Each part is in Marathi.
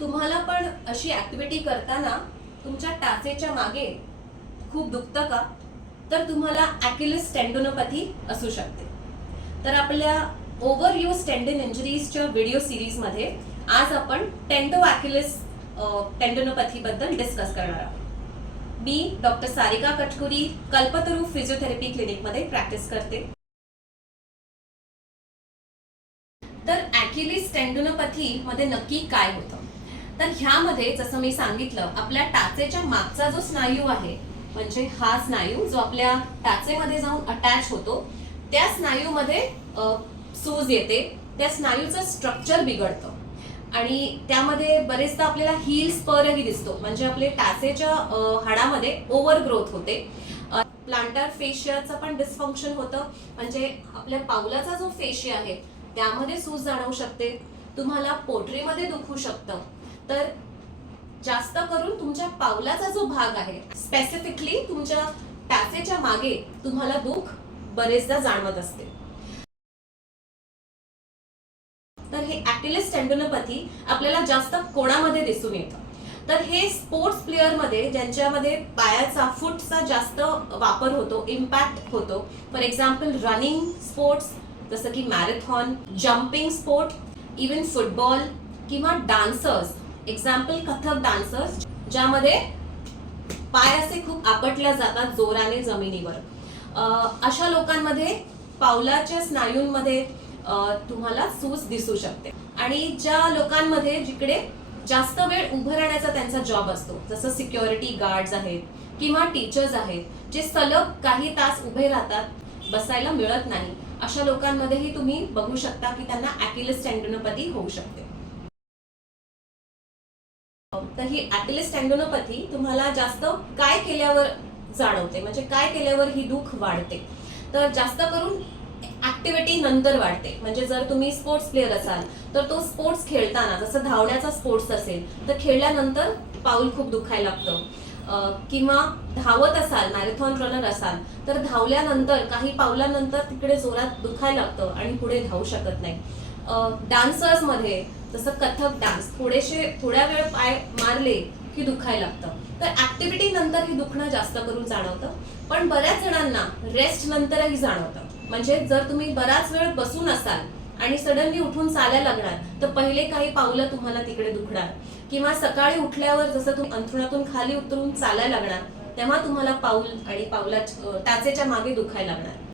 तुम्हाला पण अशी ऍक्टिव्हिटी करताना तुमच्या टाचेच्या मागे खूप दुखतं का? तर तुम्हाला ॲक्युलस टेंडोनोपॅथी असू शकते. तर आपल्या ओव्हरयूज टेंडन इंजुरीजच्या व्हिडिओ सिरीजमध्ये आज आपण टेंडो ॲक्युलस टेंडोनोपॅथी बद्दल डिस्कस करणार आहोत. मी डॉक्टर सारिका कटकुरी कल्पतरू फिजिओथेरपी क्लिनिकमध्ये प्रॅक्टिस करते. तर ॲक्युलस टेंडोनोपॅथी मध्ये नक्की काय होतं? तर ह्यामध्ये जसं मी सांगितलं, आपल्या टाचेच्या मागचा जो स्नायू आहे, म्हणजे हा स्नायू जो आपल्या टाचेमध्ये जाऊन अटॅच होतो, त्या स्नायूमध्ये सूज येते, त्या स्नायूचं स्ट्रक्चर बिघडतं आणि त्यामध्ये बरेचदा आपल्याला हील स्परही दिसतो, म्हणजे आपले टाचेच्या हाडामध्ये ओव्हर ग्रोथ होते. प्लांटर फेशियाचं पण डिस्फंक्शन होतं, म्हणजे आपल्या पावलाचा जो फेशिया आहे त्यामध्ये सूज जाणवू शकते. तुम्हाला पोटरीमध्ये दुखू शकतं. तर जास्त करून तुमच्या पावलाचा जो भाग आहे, स्पेसिफिकली तुमच्या टाचेच्या मागे तुम्हाला दुख बरेचदा जाणवत असते. तर हे ॲक्युलस टेंडोनोपॅथी आपल्याला जास्त कोणामध्ये दिसून येतं? तर हे स्पोर्ट्स प्लेअरमध्ये, ज्यांच्यामध्ये पायाचा फूटचा जास्त वापर होतो, इम्पॅक्ट होतो. फॉर एक्झाम्पल रनिंग स्पोर्ट्स जसं की marathon, jumping sport, even football किंवा डान्सर्स, एक्झाम्पल कथक डान्सर्स, ज्यामध्ये पाय असे खूप आपटल्या जातात जोराने जमिनीवर. अशा लोकांमध्ये पावलाच्या स्नायूंमध्ये तुम्हाला सूज दिसू शकते. आणि ज्या लोकांमध्ये जिकडे जास्त वेळ उभं राहण्याचा त्यांचा जॉब असतो, जसं सिक्युरिटी गार्ड्स आहेत किंवा टीचर्स आहेत, जे सलग काही तास उभे राहतात, बसायला मिळत नाही, अशा लोकांमध्येही तुम्ही बघू शकता की त्यांना ॲक्युलस टेंडोनोपॅथी होऊ शकते. तर ही ॲक्युलस टेंडोनोपॅथी तुम्हाला जास्त काय केल्यावर जाणवते, म्हणजे काय केल्यावर ही दुख वाढते? तर जास्त करून ऍक्टिव्हिटी नंतर वाढते. म्हणजे जर तुम्ही स्पोर्ट्स प्लेअर असाल तर तो स्पोर्ट्स खेळताना, जसं धावण्याचा स्पोर्ट्स असेल तर खेळल्यानंतर पाऊल खूप दुखायला लागतं. किंवा धावत असाल, मॅरेथॉन रनर असाल तर धावल्यानंतर काही पावलांनंतर तिकडे जोरात दुखायला लागतं आणि पुढे धावू शकत नाही. डान्सर्समध्ये जसं कथक डान्स, थोड्या वेळ पाय मारले की दुखायला लागतं. तर ऍक्टिव्हिटी नंतर ही दुखणं जास्त करून जाणवतं. पण बऱ्याच जणांना रेस्ट नंतरही जाणवतं. म्हणजे जर तुम्ही बराच वेळ बसून असाल आणि सडनली उठून चालायला लागणार तर पहिले काही पावलं तुम्हाला तिकडे दुखणार, किंवा सकाळी उठल्यावर जसं तुम्ही अंथरुणातून खाली उतरून चालायला लागणार तेव्हा तुम्हाला पाऊल आणि टाचेच्या मागे दुखायला लागणार.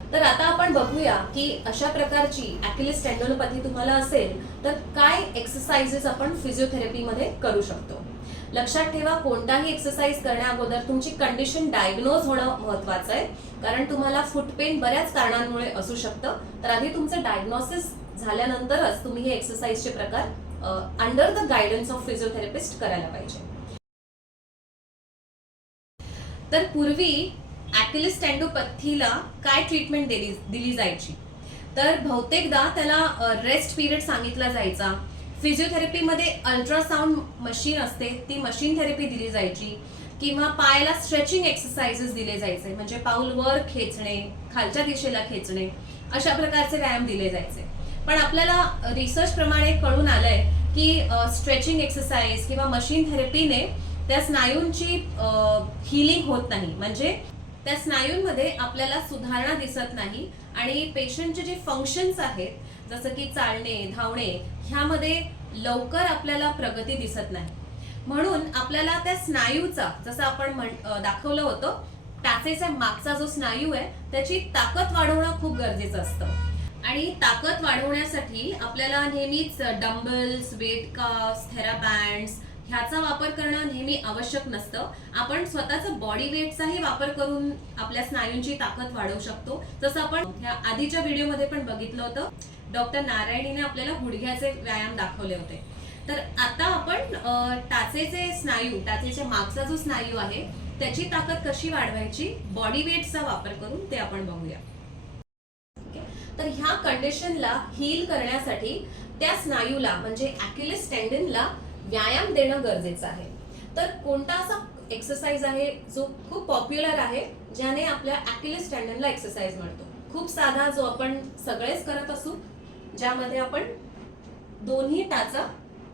तर आता आपण बघूया की अशा प्रकारची ॲक्युलस टेंडोनोपॅथी तुम्हाला असेल तर काय एक्सरसाइजेस आपण फिजिओथेरपीमध्ये करू शकतो. लक्षात ठेवा, कोणताही एक्सरसाइज करण्याअगोदर तुमची कंडिशन डायग्नोज होणं महत्वाचं आहे, कारण तुम्हाला फूट पेन बऱ्याच कारणांमुळे असू शकतं. तर आधी तुमचं डायग्नोसिस झाल्यानंतरच तुम्ही हे एक्सरसाइजचे प्रकार under the guidance of physiotherapist करायला पाहिजे. तर पूर्वी ॲक्युलस टेंडोपॅथीला काय ट्रीटमेंट दिली जायची? तर बहुतेकदा त्याला रेस्ट पिरियड सांगितला जायचा. फिजिओथेरपीमध्ये अल्ट्रासाऊंड मशीन असते, ती मशीन थेरपी दिली जायची, किंवा पायाला स्ट्रेचिंग एक्सरसाइजेस दिले जायचे, म्हणजे पाऊल वर खेचणे, खालच्या दिशेला खेचणे, अशा प्रकारचे व्यायाम दिले जायचे. पण आपल्याला रिसर्च प्रमाणे कळून आलंय की स्ट्रेचिंग एक्सरसाइज किंवा मशीन थेरपीने त्या स्नायूंची हिलिंग होत नाही, म्हणजे त्या स्नायूंमध्ये आपल्याला सुधारणा दिसत नाही आणि पेशंटचे जे फंक्शन्स आहेत, जसं की चालणे, धावणे, ह्यामध्ये लवकर आपल्याला प्रगती दिसत नाही. म्हणून आपल्याला त्या स्नायूचा, जसं आपण दाखवलं होतं, टाचेचा मागचा जो स्नायू आहे त्याची ताकद वाढवणं खूप गरजेचं असतं. आणि ताकद वाढवण्यासाठी आपल्याला नेहमीच डंबल्स, वेट कास्ट, थेराबँड्स ह्याचा वापर करणं नेहमी आवश्यक नसतं. आपण स्वतःचा बॉडी वेटचाही वापर करून आपल्या स्नायूंची ताकद वाढवू शकतो. जसं आपण ह्या आधीच्या व्हिडिओमध्ये पण बघितलं होतं, डॉक्टर नारायणीने आपल्याला गुडघ्याचे व्यायाम दाखवले होते. तर आता आपण टाचेचे स्नायू, टाचेच्या मागचा जो स्नायू आहे त्याची ताकद कशी वाढवायची बॉडी वेटचा वापर करून ते आपण बघूया. तर ह्या कंडिशनला हील करण्यासाठी त्या स्नायूला, म्हणजे ॲक्युलस टेंडनला व्यायाम देणं गरजेचं आहे. तर कोणता असा एक्सरसाइज आहे जो खूप पॉप्युलर आहे, ज्याने आपल्या ॲक्युलस टेंडनला एक्सरसाइज मिळतो? खूप साधा, जो आपण सगळेच करत असू, ज्यामध्ये आपण दोन्ही टाचा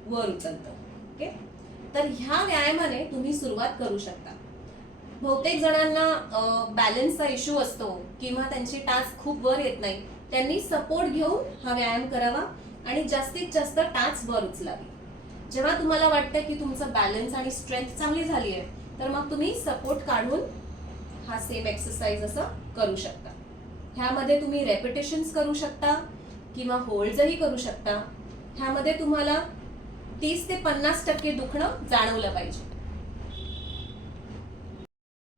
वर उचलतो. ओके, तर ह्या व्यायामाने तुम्ही सुरुवात करू शकता. बहुतेक जणांना बॅलन्सचा इश्यू असतो किंवा त्यांची टाच खूप वर येत नाही. त्यांनी सपोर्ट घेऊन हा व्यायाम करावा आणि जास्तीत जास्त टाच वर उचलावी. जेव्हा तुम्हाला वाटतं की तुमचं बॅलन्स आणि स्ट्रेंथ चांगली झाली आहे, तर मग तुम्ही सपोर्ट काढून हा सेम एक्सरसाइज असं करू शकता. ह्यामध्ये तुम्ही रेपिटेशन्स करू शकता किंवा होल्ड्सही करू शकता. ह्यामध्ये तुम्हाला 30 ते 50% दुखणं जाणवलं पाहिजे.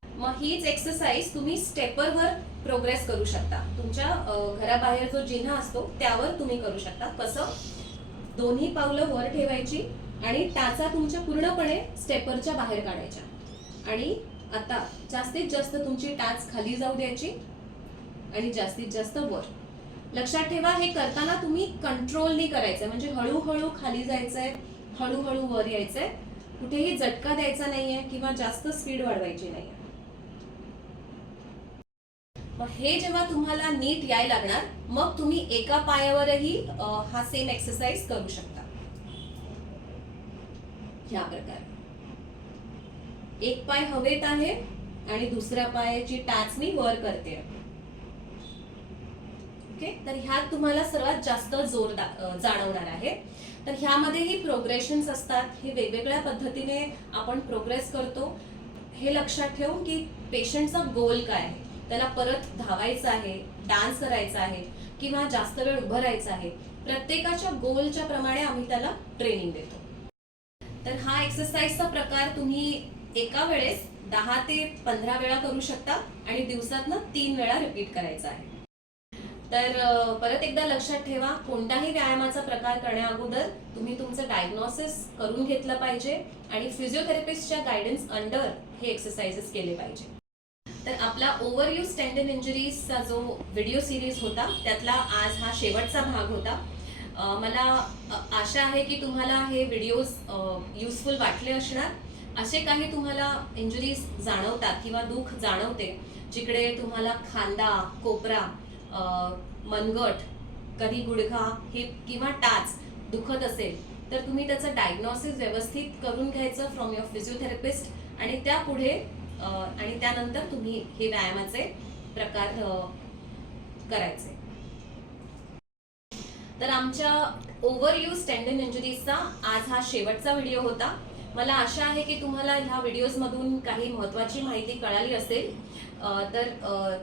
मग हीच एक्सरसाइज तुम्ही स्टेपरवर प्रोग्रेस करू शकता. तुमच्या घराबाहेर जो जिना असतो त्यावर तुम्ही करू शकता. कसं? दोन्ही पावलं वर ठेवायची आणि टाचा तुमच्या पूर्णपणे स्टेपरच्या बाहेर काढायच्या आणि आता जास्तीत जास्त तुमची टाच खाली जाऊ द्यायची आणि जास्तीत जास्त वर. लक्षात ठेवा, हे करताना तुम्ही कंट्रोलनी करायचंय, म्हणजे हळूहळू खाली जायचंय, हळूहळू वर यायचंय. कुठेही झटका द्यायचा नाहीये किंवा जास्त स्पीड वाढवायची नाहीये. मग हे जेव्हा तुम्हाला नीट यायला लागणार, मग तुम्ही एका पायावरही हा सेम एक्सरसाइज करू शकता. ह्या प्रकारे एक पाय हवेत आहे आणि दुसऱ्या पायाची टाच मी वर करते. ओके, तर ह्यात तुम्हाला सर्वात जास्त जोर जाणवणार आहे. तर ह्यामध्येही प्रोग्रेशन्स असतात. हे वेगवेगळ्या पद्धतीने आपण प्रोग्रेस करतो. हे लक्षात ठेवून की पेशंटचा गोल काय आहे. त्याला परत धावायचं आहे, डान्स करायचा आहे किंवा जास्त वेळ उभं राहायचं आहे. प्रत्येकाच्या गोलच्या प्रमाणे आम्ही त्याला ट्रेनिंग देतो. तर हा एक्सरसाइजचा प्रकार तुम्ही एका वेळेस 10 ते 15 वेळा करू शकता आणि दिवसातनं 3 वेळा रिपीट करायचा आहे. तर परत एकदा लक्षात ठेवा, कोणताही व्यायामाचा प्रकार करण्याअगोदर तुम्ही तुमचं डायग्नोसिस करून घेतलं पाहिजे आणि फिजिओथेरपिस्टच्या गायडन्स अंडर हे एक्सरसाइजेस केले पाहिजे. तर आपला ओव्हरयूज टेंडन इंजुरीजचा जो व्हिडिओ सिरीज होता त्यातला आज हा शेवटचा भाग होता. मला आशा आहे की तुम्हाला हे व्हिडिओज युजफुल वाटले असणार. असे काही तुम्हाला इंजुरीज जाणवतात किंवा दुःख जाणवते जिकडे तुम्हाला खांदा, कोपरा, मनगट, कधी गुडघा, हिप किंवा टाच दुखत असेल, तर तुम्ही त्याचं डायग्नोसिस व्यवस्थित करून घ्यायचं फ्रॉम युअर फिजिओथेरपिस्ट आणि त्यापुढे आणि त्यानंतर तुम्ही हे व्यायामाचे प्रकार करायचे. तर आमच्या ओव्हरयूज टेंडन इंजुरीजचा आज हा शेवटचा व्हिडिओ होता. मला आशा आहे की तुम्हाला ह्या व्हिडिओजमधून काही महत्त्वाची माहिती कळाली असेल. तर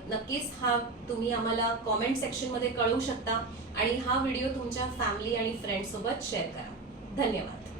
नक्कीच हा तुम्ही आम्हाला कॉमेंट सेक्शनमध्ये कळवू शकता आणि हा व्हिडिओ तुमच्या फॅमिली आणि फ्रेंड्ससोबत शेअर करा. धन्यवाद.